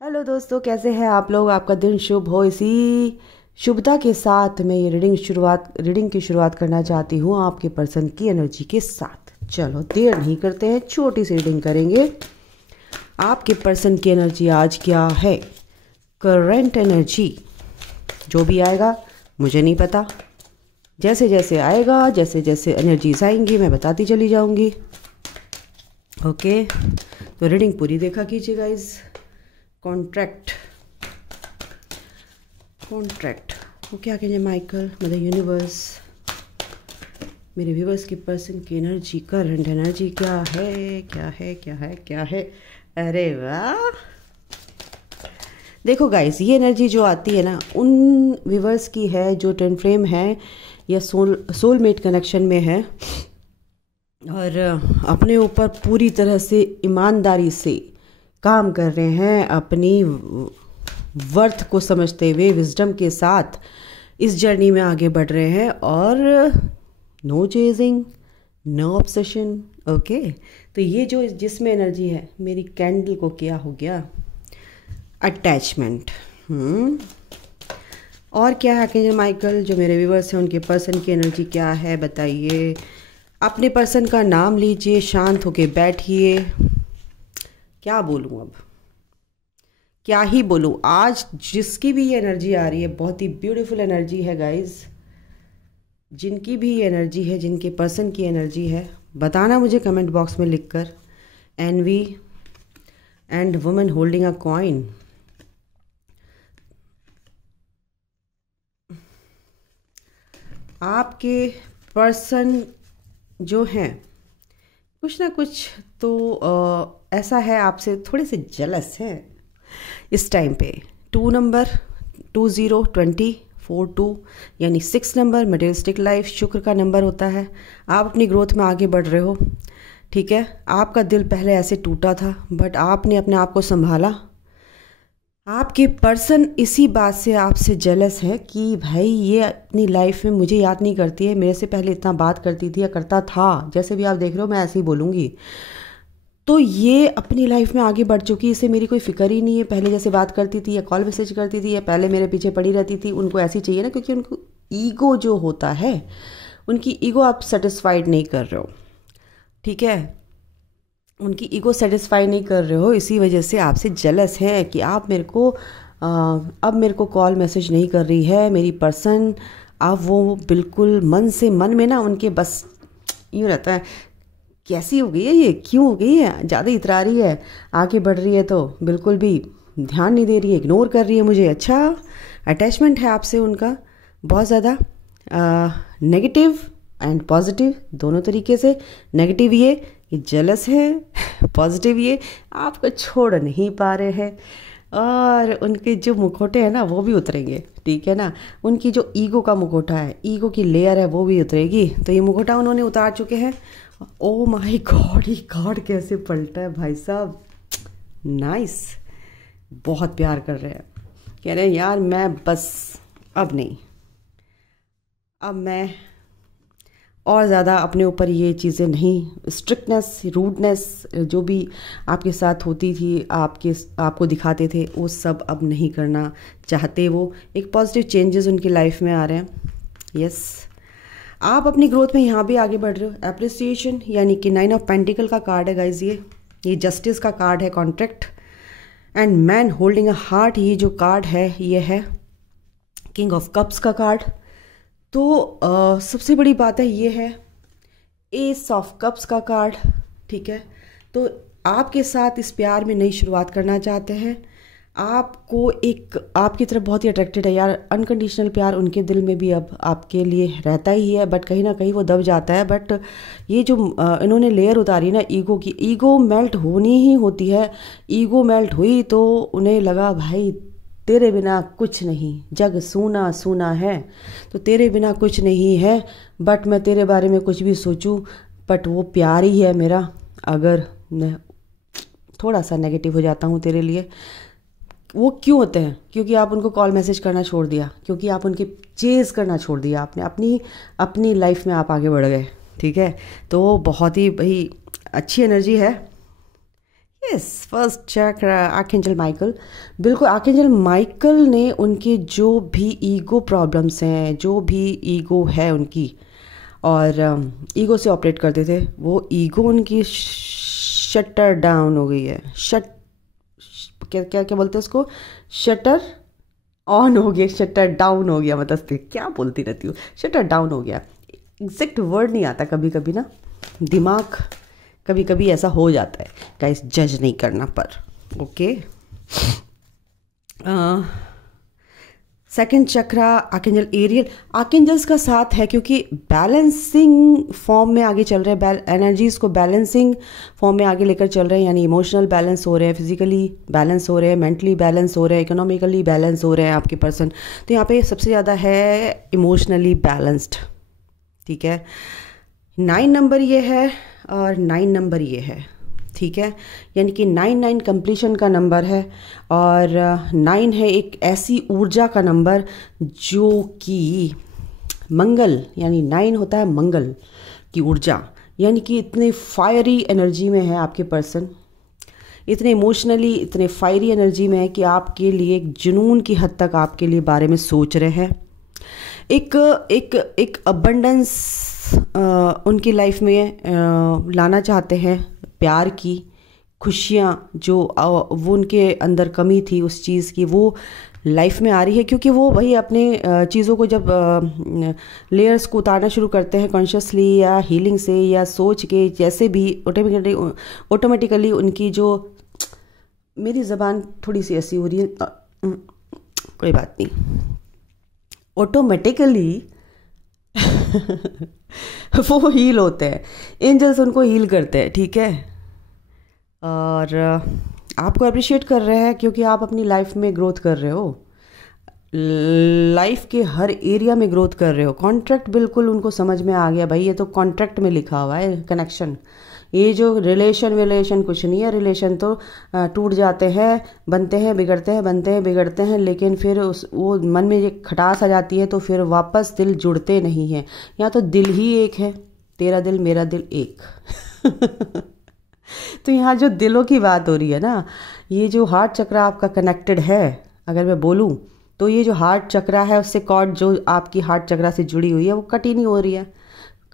Hello दोस्तों, कैसे हैं आप लोग। आपका दिन शुभ हो। इसी शुभता के साथ मैं ये रीडिंग की शुरुआत करना चाहती हूँ आपके पर्सन की एनर्जी के साथ। चलो देर नहीं करते हैं, छोटी सी रीडिंग करेंगे। आपके पर्सन की एनर्जी आज क्या है, करंट एनर्जी। जो भी आएगा मुझे नहीं पता, जैसे जैसे आएगा, जैसे जैसे एनर्जीज आएंगी मैं बताती चली जाऊंगी। ओके, तो रीडिंग पूरी देखा कीजिए गाइज। कॉन्ट्रैक्ट वो क्या कहेंगे, माइकल, मदर यूनिवर्स, मेरे व्यूवर्स की पर्सन की एनर्जी, करंट एनर्जी क्या है, क्या है, क्या है, क्या है। अरे वाह, देखो गाइस, ये एनर्जी जो आती है ना उन व्यूवर्स की है जो ट्विन फ्लेम है या सोलमेट कनेक्शन में है और अपने ऊपर पूरी तरह से ईमानदारी से काम कर रहे हैं, अपनी वर्थ को समझते हुए विजडम के साथ इस जर्नी में आगे बढ़ रहे हैं और no chasing, no obsession. Okay, तो ये जो जिसमें एनर्जी है, मेरी कैंडल को क्या हो गया, अटैचमेंट। और क्या है कि माइकल, जो मेरे व्यूवर्स हैं उनके पर्सन की एनर्जी क्या है बताइए। अपने पर्सन का नाम लीजिए, शांत होके बैठिए। क्या बोलूँ अब, क्या ही बोलूँ। आज जिसकी भी ये एनर्जी आ रही है बहुत ही ब्यूटीफुल एनर्जी है गाइज। जिनकी भी ये एनर्जी है, जिनके पर्सन की एनर्जी है, बताना मुझे कमेंट बॉक्स में लिखकर। Envy and woman holding a coin. आपके पर्सन जो हैं कुछ ना कुछ तो ऐसा है, आपसे थोड़े से जलस है इस टाइम पे। 2 नंबर 202042 यानी 6 नंबर मटेरियलिस्टिक लाइफ, शुक्र का नंबर होता है। आप अपनी ग्रोथ में आगे बढ़ रहे हो, ठीक है। आपका दिल पहले ऐसे टूटा था बट आपने अपने आप को संभाला। आपके पर्सन इसी बात से आपसे जेलस है कि भाई ये अपनी लाइफ में मुझे याद नहीं करती है, मेरे से पहले इतना बात करती थी या करता था, जैसे भी आप देख रहे हो मैं ऐसे ही बोलूँगी। तो ये अपनी लाइफ में आगे बढ़ चुकी, इसे मेरी कोई फिक्र ही नहीं है। पहले जैसे बात करती थी या कॉल मैसेज करती थी या पहले मेरे पीछे पड़ी रहती थी, उनको ऐसी चाहिए ना, क्योंकि उनको ईगो जो होता है, उनकी ईगो आप सेटिस्फाइड नहीं कर रहे हो, ठीक है। उनकी ईगो सेटिस्फाई नहीं कर रहे हो, इसी वजह से आपसे जेलस है कि आप मेरे को अब मेरे को कॉल मैसेज नहीं कर रही है मेरी पर्सन। अब वो बिल्कुल मन से, मन में ना उनके बस यूँ रहता है, कैसी हो गई है ये, क्यों हो गई है, ज़्यादा इतरा रही है, आगे बढ़ रही है तो बिल्कुल भी ध्यान नहीं दे रही है, इग्नोर कर रही है मुझे। अच्छा, अटैचमेंट है आपसे उनका बहुत ज़्यादा, नेगेटिव एंड पॉजिटिव दोनों तरीके से। नेगेटिव ये जेलस है, पॉजिटिव ये आपको छोड़ नहीं पा रहे हैं, और उनके जो मुखौटे हैं ना वो भी उतरेंगे, ठीक है ना। उनकी जो ईगो का मुखौटा है, ईगो की लेयर है, वो भी उतरेगी। तो ये मुखौटा उन्होंने उतार चुके हैं। ओ माय गॉड, ये कार्ड कैसे पलटा है भाई साहब, नाइस। बहुत प्यार कर रहे हैं, कह रहे हैं यार मैं बस अब नहीं, अब मैं और ज़्यादा अपने ऊपर ये चीज़ें नहीं, स्ट्रिक्टनेस, रूडनेस जो भी आपके साथ होती थी, आपको दिखाते थे, वो सब अब नहीं करना चाहते। वो एक पॉजिटिव चेंजेस उनकी लाइफ में आ रहे हैं। यस, आप अपनी ग्रोथ में यहाँ भी आगे बढ़ रहे हो। एप्रिसिएशन यानी कि 9 ऑफ पेंटिकल का कार्ड है गाइज, ये जस्टिस का कार्ड है, contract and man holding a heart. ये जो कार्ड है ये है किंग ऑफ कप्स का कार्ड। तो सबसे बड़ी बात है ये है एस ऑफ कप्स का कार्ड, ठीक है। तो आपके साथ इस प्यार में नई शुरुआत करना चाहते हैं। आपको एक आपकी तरफ बहुत ही अट्रैक्टेड है यार, अनकंडीशनल प्यार उनके दिल में भी अब आपके लिए रहता ही है, बट कहीं ना कहीं वो दब जाता है। बट ये जो इन्होंने लेयर उतारी ना ईगो की, ईगो मेल्ट होनी ही होती है। ईगो मेल्ट हुई तो उन्हें लगा भाई तेरे बिना कुछ नहीं, जग सूना सूना है, तो तेरे बिना कुछ नहीं है। बट मैं तेरे बारे में कुछ भी सोचूं, बट वो प्यार ही है मेरा। अगर मैं थोड़ा सा नेगेटिव हो जाता हूँ तेरे लिए, वो क्यों होते हैं, क्योंकि आप उनको कॉल मैसेज करना छोड़ दिया, क्योंकि आप उनके चेज़ करना छोड़ दिया, आपने अपनी लाइफ में आप आगे बढ़ गए, ठीक है। तो बहुत ही भाई अच्छी एनर्जी है। यस, फर्स्ट चक्र आर्कएंजल माइकल। बिल्कुल, आर्कएंजल माइकल ने उनके जो भी ईगो प्रॉब्लम्स हैं, जो भी ईगो है उनकी, और ईगो से ऑपरेट करते थे, वो ईगो उनकी शटर डाउन हो गई है। क्या क्या क्या बोलते हैं उसको, शटर ऑन हो गया, शटर डाउन हो गया, मतलब क्या बोलती रहती हूँ, शटर डाउन हो गया। एग्जैक्ट वर्ड नहीं आता कभी कभी ना, दिमाग कभी कभी ऐसा हो जाता है गाइस, जज नहीं करना पर। ओके, सेकंड चक्रा आर्कएंजल एरियल। आर्कएंजल्स का साथ है क्योंकि बैलेंसिंग फॉर्म में आगे चल रहे हैं, एनर्जीज को बैलेंसिंग फॉर्म में आगे लेकर चल रहे हैं, यानी इमोशनल बैलेंस हो रहे हैं, फिजिकली बैलेंस हो रहे हैं, मेंटली बैलेंस हो रहे हैं, इकोनॉमिकली बैलेंस हो रहे हैं आपके पर्सन। तो यहाँ पे सबसे ज़्यादा है इमोशनली बैलेंस्ड। ठीक है, 9 नंबर ये है और 9 नंबर ये है। ठीक है, यानी कि 9 कंप्लीशन का नंबर है, और 9 है एक ऐसी ऊर्जा का नंबर जो कि मंगल, यानी 9 होता है मंगल की ऊर्जा, यानी कि इतने फायरी एनर्जी में है आपके पर्सन, इतने इमोशनली इतने फायरी एनर्जी में है कि आपके लिए एक जुनून की हद तक आपके लिए बारे में सोच रहे हैं। एक एक एक अबंडेंस उनकी लाइफ में लाना चाहते हैं, प्यार की, खुशियाँ जो वो उनके अंदर कमी थी उस चीज़ की, वो लाइफ में आ रही है, क्योंकि वो वही अपने चीज़ों को जब लेयर्स को उतारना शुरू करते हैं कॉन्शियसली या हीलिंग से या सोच के, जैसे भी ऑटोमेटिकली उनकी जो, मेरी ज़बान थोड़ी सी ऐसी हो रही है, कोई बात नहीं, ऑटोमेटिकली वो हील होते हैं, एंजल्स उनको हील करते हैं। ठीक है, और आपको अप्रिशिएट कर रहे हैं क्योंकि आप अपनी लाइफ में ग्रोथ कर रहे हो, लाइफ के हर एरिया में ग्रोथ कर रहे हो। कॉन्ट्रैक्ट बिल्कुल उनको समझ में आ गया, भाई ये तो कॉन्ट्रैक्ट में लिखा हुआ है कनेक्शन, ये जो रिलेशन कुछ नहीं है, रिलेशन तो टूट जाते हैं, बनते हैं बिगड़ते हैं, बनते हैं बिगड़ते हैं, लेकिन फिर वो मन में ये खटास आ जाती है तो फिर वापस दिल जुड़ते नहीं हैं। यहाँ तो दिल ही एक है, तेरा दिल मेरा दिल एक तो यहाँ जो दिलों की बात हो रही है ना, ये जो हार्ट चक्रा आपका कनेक्टेड है, अगर मैं बोलूँ तो ये जो हार्ट चक्रा है उससे कॉर्ड जो आपकी हार्ट चक्रा से जुड़ी हुई है वो कट ही नहीं हो रही है,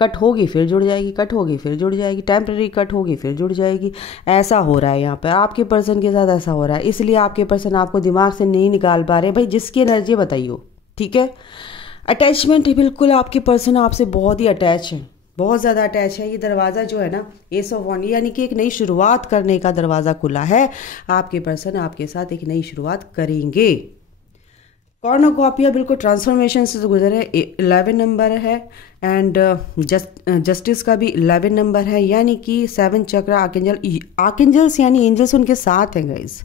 कट होगी फिर जुड़ जाएगी, कट होगी फिर जुड़ जाएगी, टेम्परेरी कट होगी फिर जुड़ जाएगी। ऐसा हो रहा है यहाँ पर आपके पर्सन के साथ, ऐसा हो रहा है, इसलिए आपके पर्सन आपको दिमाग से नहीं निकाल पा रहे। भाई जिसकी एनर्जी बताइए। ठीक है, अटैचमेंट बिल्कुल आपके पर्सन आपसे बहुत ही अटैच है, बहुत ज़्यादा अटैच है। ये दरवाज़ा जो है ना, एस ऑफ वॉन्ड, यानी कि एक नई शुरुआत करने का दरवाज़ा खुला है, आपके पर्सन आपके साथ एक नई शुरुआत करेंगे। कॉर्नोकॉपिया बिल्कुल ट्रांसफॉर्मेशन से गुजरे, 11 नंबर है, एंड जस्टिस का भी 11 नंबर है, यानी कि 7 चक्र आर्कएंजल्स यानी एंजल्स उनके साथ हैं गाइस।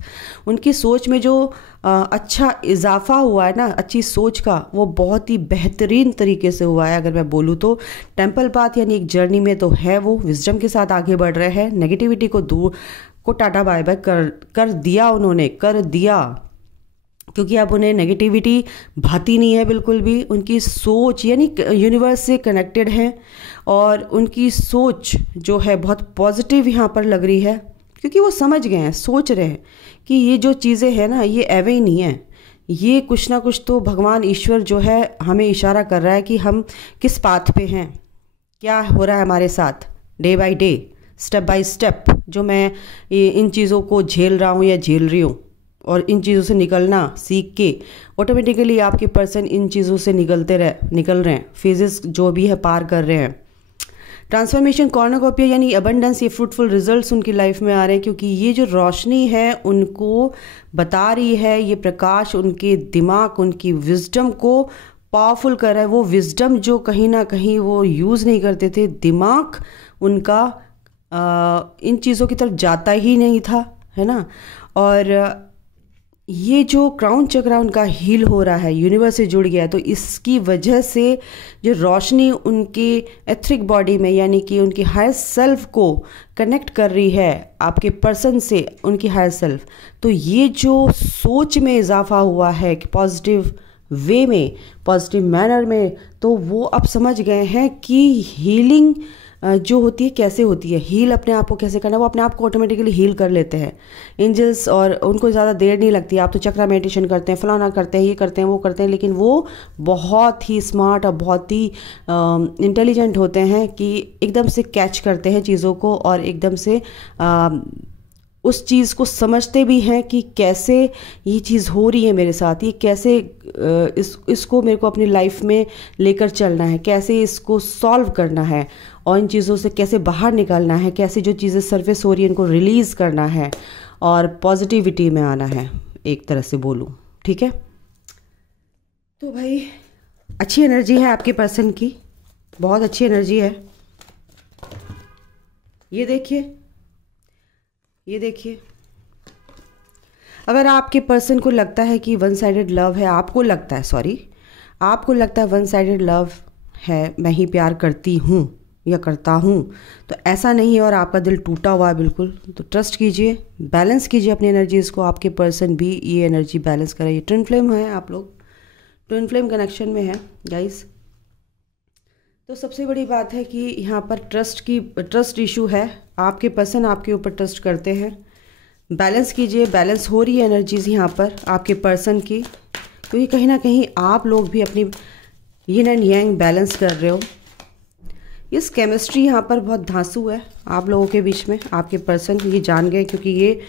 उनकी सोच में जो अच्छा इजाफा हुआ है ना, अच्छी सोच का, वो बहुत ही बेहतरीन तरीके से हुआ है। अगर मैं बोलूँ तो टेम्पल पाथ यानी एक जर्नी में तो है, वो विजडम के साथ आगे बढ़ रहे हैं, नेगेटिविटी को दूर को टाटा बाय बाय कर दिया उन्होंने, कर दिया, क्योंकि अब उन्हें नेगेटिविटी भाती नहीं है बिल्कुल भी। उनकी सोच यानी यूनिवर्स से कनेक्टेड है, और उनकी सोच जो है बहुत पॉजिटिव यहाँ पर लग रही है, क्योंकि वो समझ गए हैं, सोच रहे हैं कि ये जो चीज़ें हैं ना, ये एवे ही नहीं है, ये कुछ ना कुछ तो भगवान ईश्वर जो है हमें इशारा कर रहा है कि हम किस पाथ पे हैं, क्या हो रहा है हमारे साथ day by day, step by step, जो मैं इन चीज़ों को झेल रहा हूँ या झेल रही हूँ, और इन चीज़ों से निकलना सीख के ऑटोमेटिकली आपके पर्सन इन चीज़ों से निकल रहे हैं, फेजेस जो भी है पार कर रहे हैं। ट्रांसफॉर्मेशन कॉर्नोकॉपिया यानी अबंडेंस, ये फ्रूटफुल रिजल्ट्स उनकी लाइफ में आ रहे हैं, क्योंकि ये जो रोशनी है उनको बता रही है, ये प्रकाश उनके दिमाग, उनकी विजडम को पावरफुल कर रहा है। वो विजडम जो कहीं ना कहीं वो यूज़ नहीं करते थे, दिमाग उनका इन चीज़ों की तरफ जाता ही नहीं था, है ना। और ये जो क्राउन चक्रा उनका हील हो रहा है, यूनिवर्स से जुड़ गया है, तो इसकी वजह से जो रोशनी उनके एथरिक बॉडी में यानी कि उनकी हायर सेल्फ को कनेक्ट कर रही है आपके पर्सन से, उनकी हायर सेल्फ, तो ये जो सोच में इजाफा हुआ है कि पॉजिटिव वे में, पॉजिटिव मैनर में, तो वो अब समझ गए हैं कि हीलिंग जो होती है कैसे होती है, हील अपने आप को कैसे करना है, वो अपने आप को ऑटोमेटिकली हील कर लेते हैं एंजल्स, और उनको ज़्यादा देर नहीं लगती। आप तो चक्रा मेडिटेशन करते हैं, फलाना करते हैं, ये करते हैं, वो करते हैं, लेकिन वो बहुत ही स्मार्ट और बहुत ही इंटेलिजेंट होते हैं कि एकदम से कैच करते हैं चीज़ों को, और एकदम से उस चीज़ को समझते भी हैं कि कैसे ये चीज़ हो रही है मेरे साथ, ये कैसे इसको मेरे को अपनी लाइफ में लेकर चलना है, कैसे इसको सॉल्व करना है, और इन चीज़ों से कैसे बाहर निकलना है, कैसे जो चीज़ें सरफेस हो रही है इनको रिलीज़ करना है और पॉजिटिविटी में आना है, एक तरह से बोलूँ। ठीक है, तो भाई अच्छी एनर्जी है आपके पर्सन की, बहुत अच्छी एनर्जी है। ये देखिए, ये देखिए, अगर आपके पर्सन को लगता है कि वन साइडेड लव है, आपको लगता है वन साइडेड लव है, मैं ही प्यार करती हूँ या करता हूँ, तो ऐसा नहीं है और आपका दिल टूटा हुआ है बिल्कुल, तो ट्रस्ट कीजिए, बैलेंस कीजिए अपनी एनर्जीज़ को, आपके पर्सन भी ये एनर्जी बैलेंस करे। ये ट्विन फ्लेम है, आप लोग ट्विन फ्लेम कनेक्शन में है गाइस। तो सबसे बड़ी बात है कि यहाँ पर ट्रस्ट इशू है, आपके पर्सन आपके ऊपर ट्रस्ट करते हैं। बैलेंस कीजिए, बैलेंस हो रही है एनर्जीज़ यहाँ पर आपके पर्सन की, क्योंकि कहीं ना कहीं आप लोग भी अपनी यिन एंड यांग बैलेंस कर रहे हो। इस केमिस्ट्री यहाँ पर बहुत धांसू है आप लोगों के बीच में, आपके पर्सन ये जान गए, क्योंकि ये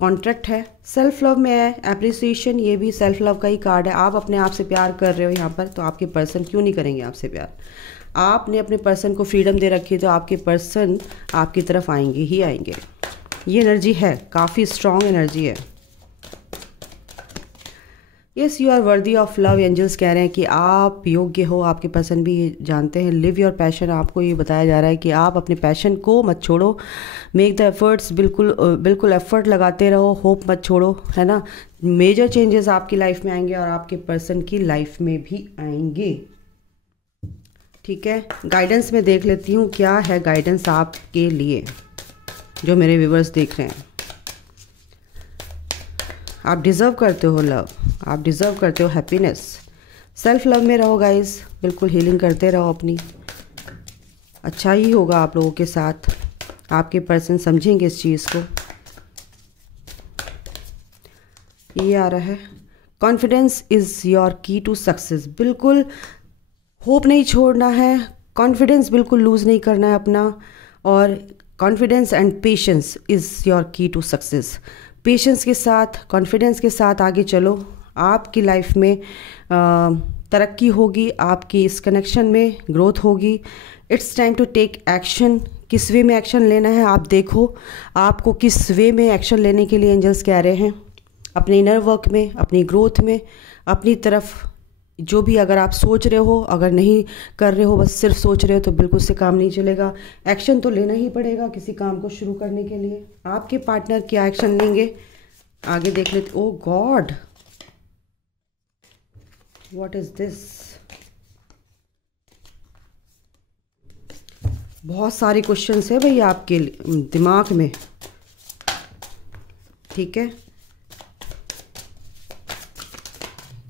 कॉन्ट्रैक्ट है, सेल्फ लव में है, एप्रिसिएशन, ये भी सेल्फ लव का ही कार्ड है। आप अपने आप से प्यार कर रहे हो यहाँ पर, तो आपके पर्सन क्यों नहीं करेंगे आपसे प्यार। आपने अपने पर्सन को फ्रीडम दे रखी है, तो आपके पर्सन आपकी तरफ आएंगे ही आएंगे। ये एनर्जी है, काफ़ी स्ट्रॉन्ग एनर्जी है। Yes, you are worthy of love, angels कह रहे हैं कि आप योग्य हो, आपके पर्सन भी ये जानते हैं। लिव योर पैशन, आपको ये बताया जा रहा है कि आप अपने पैशन को मत छोड़ो, मेक द एफर्ट्स, बिल्कुल एफर्ट लगाते रहो, होप मत छोड़ो, है ना। मेजर चेंजेस आपकी लाइफ में आएंगे और आपके पर्सन की लाइफ में भी आएंगे। ठीक है, गाइडेंस में देख लेती हूँ क्या है गाइडेंस आपके लिए, जो मेरे व्यूवर्स देख रहे हैं। आप डिज़र्व करते हो लव, आप डिज़र्व करते हो हैप्पीनेस, सेल्फ लव में रहो गाइस, बिल्कुल हीलिंग करते रहो अपनी, अच्छा ही होगा आप लोगों के साथ, आपके पर्सन समझेंगे इस चीज़ को। ये आ रहा है, कॉन्फिडेंस इज़ योर की टू सक्सेस, बिल्कुल होप नहीं छोड़ना है, कॉन्फिडेंस बिल्कुल लूज़ नहीं करना है अपना, और confidence and patience is your की टू सक्सेस। पेशेंस के साथ, कॉन्फिडेंस के साथ आगे चलो, आपकी लाइफ में तरक्की होगी, आपकी इस कनेक्शन में ग्रोथ होगी। It's time to take action, किस वे में एक्शन लेना है आप देखो, आपको किस वे में एक्शन लेने के लिए एंजल्स कह रहे हैं, अपने इनर वर्क में, अपनी ग्रोथ में, अपनी तरफ जो भी अगर आप सोच रहे हो, अगर नहीं कर रहे हो, बस सिर्फ सोच रहे हो, तो बिल्कुल से काम नहीं चलेगा, एक्शन तो लेना ही पड़ेगा किसी काम को शुरू करने के लिए। आपके पार्टनर क्या एक्शन लेंगे आगे देख लेते। ओ गॉड, व्हाट इज दिस, बहुत सारे क्वेश्चंस है भैया आपके दिमाग में। ठीक है,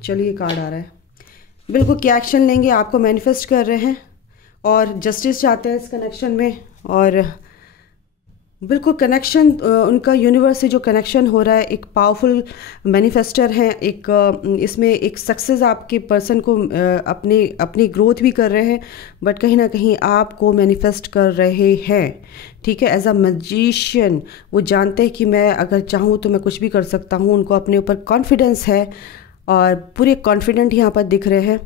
चलिए कार्ड आ रहा है, बिल्कुल क्या एक्शन लेंगे, आपको मैनिफेस्ट कर रहे हैं और जस्टिस चाहते हैं इस कनेक्शन में, और बिल्कुल कनेक्शन उनका यूनिवर्स से जो कनेक्शन हो रहा है, एक पावरफुल मैनिफेस्टर हैं, एक इसमें एक सक्सेस आपके पर्सन को अपनी ग्रोथ भी कर रहे हैं, बट कहीं ना कहीं आपको मैनिफेस्ट कर रहे हैं। ठीक है, एज अ मैजिशियन वो जानते हैं कि मैं अगर चाहूँ तो मैं कुछ भी कर सकता हूँ, उनको अपने ऊपर कॉन्फिडेंस है और पूरे कॉन्फिडेंट यहाँ पर दिख रहे हैं।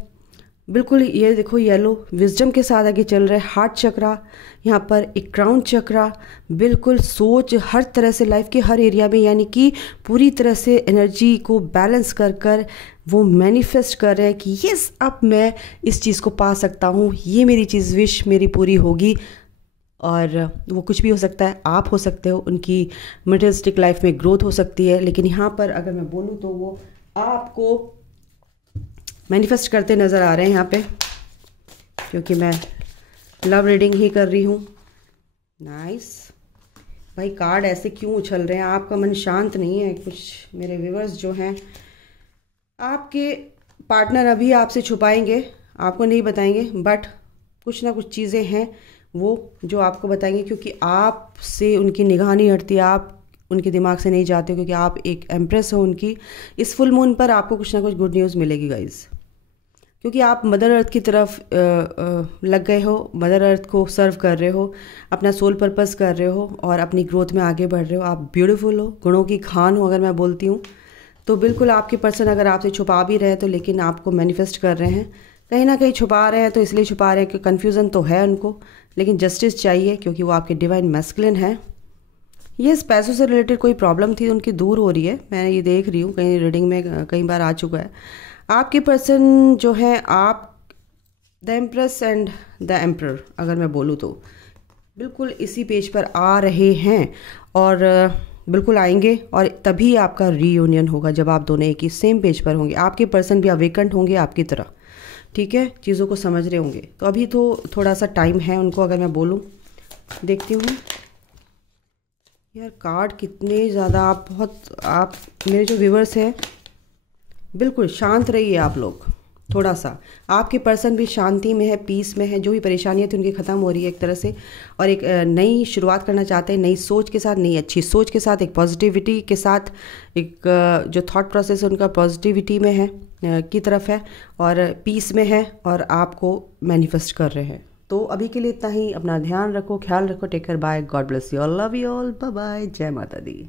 बिल्कुल ये देखो, येलो विजडम के साथ आगे चल रहे, हार्ट चक्रा यहाँ पर, एक क्राउन चक्रा, बिल्कुल सोच हर तरह से लाइफ के हर एरिया में, यानी कि पूरी तरह से एनर्जी को बैलेंस कर कर वो मैनिफेस्ट कर रहे हैं कि यस अब मैं इस चीज़ को पा सकता हूँ, ये मेरी चीज़ विश मेरी पूरी होगी। और वो कुछ भी हो सकता है, आप हो सकते हो, उनकी मटेरियलिस्टिक लाइफ में ग्रोथ हो सकती है, लेकिन यहाँ पर अगर मैं बोलूँ तो वो आपको मैनिफेस्ट करते नज़र आ रहे हैं यहाँ पे, क्योंकि मैं लव रीडिंग ही कर रही हूँ। नाइस भाई, कार्ड ऐसे क्यों उछल रहे हैं, आपका मन शांत नहीं है कुछ। मेरे व्यूवर्स जो हैं, आपके पार्टनर अभी आपसे छुपाएंगे, आपको नहीं बताएंगे, बट कुछ ना कुछ चीज़ें हैं वो जो आपको बताएंगे, क्योंकि आपसे उनकी निगाह नहीं हटती, आप उनके दिमाग से नहीं जाते हो, क्योंकि आप एक एम्प्रेस हो उनकी। इस फुल मून पर आपको कुछ ना कुछ गुड न्यूज़ मिलेगी गाइज़, क्योंकि आप मदर अर्थ की तरफ लग गए हो, मदर अर्थ को सर्व कर रहे हो, अपना सोल पर्पस कर रहे हो और अपनी ग्रोथ में आगे बढ़ रहे हो। आप ब्यूटीफुल हो, गुणों की खान हो अगर मैं बोलती हूँ तो। बिल्कुल आपके पर्सन अगर आपसे छुपा भी रहे हैं तो लेकिन आपको मैनिफेस्ट कर रहे हैं, कहीं ना कहीं छुपा रहे हैं तो इसलिए छुपा रहे हैं कि कन्फ्यूज़न तो है उनको, लेकिन जस्टिस चाहिए क्योंकि वो आपके डिवाइन मैस्कुलिन है। ये पैसों से रिलेटेड कोई प्रॉब्लम थी उनकी, दूर हो रही है, मैं ये देख रही हूँ, कहीं रीडिंग में कई बार आ चुका है। आपके पर्सन जो है, आप the empress and the emperor अगर मैं बोलूँ तो बिल्कुल इसी पेज पर आ रहे हैं और बिल्कुल आएंगे, और तभी आपका रीयूनियन होगा जब आप दोनों एक ही सेम पेज पर होंगे। आपके पर्सन भी अवेकेंट होंगे आपकी तरह, ठीक है, चीज़ों को समझ रहे होंगे। तो अभी तो थोड़ा सा टाइम है उनको, अगर मैं बोलूँ। देखती हूँ यार कार्ड कितने ज़्यादा, आप मेरे जो व्यूवर्स हैं बिल्कुल शांत रहिए आप लोग थोड़ा सा। आपके पर्सन भी शांति में है, पीस में है, जो भी परेशानियाँ थी उनकी ख़त्म हो रही है एक तरह से, और एक नई शुरुआत करना चाहते हैं, नई सोच के साथ, नई अच्छी सोच के साथ, एक पॉजिटिविटी के साथ। एक जो थॉट प्रोसेस है उनका पॉजिटिविटी में है, की तरफ है, और पीस में है, और आपको मैनिफेस्ट कर रहे हैं। तो अभी के लिए इतना ही। अपना ध्यान रखो, ख्याल रखो, take care, bye, god bless you all, love you all, bye bye, जय माता दी।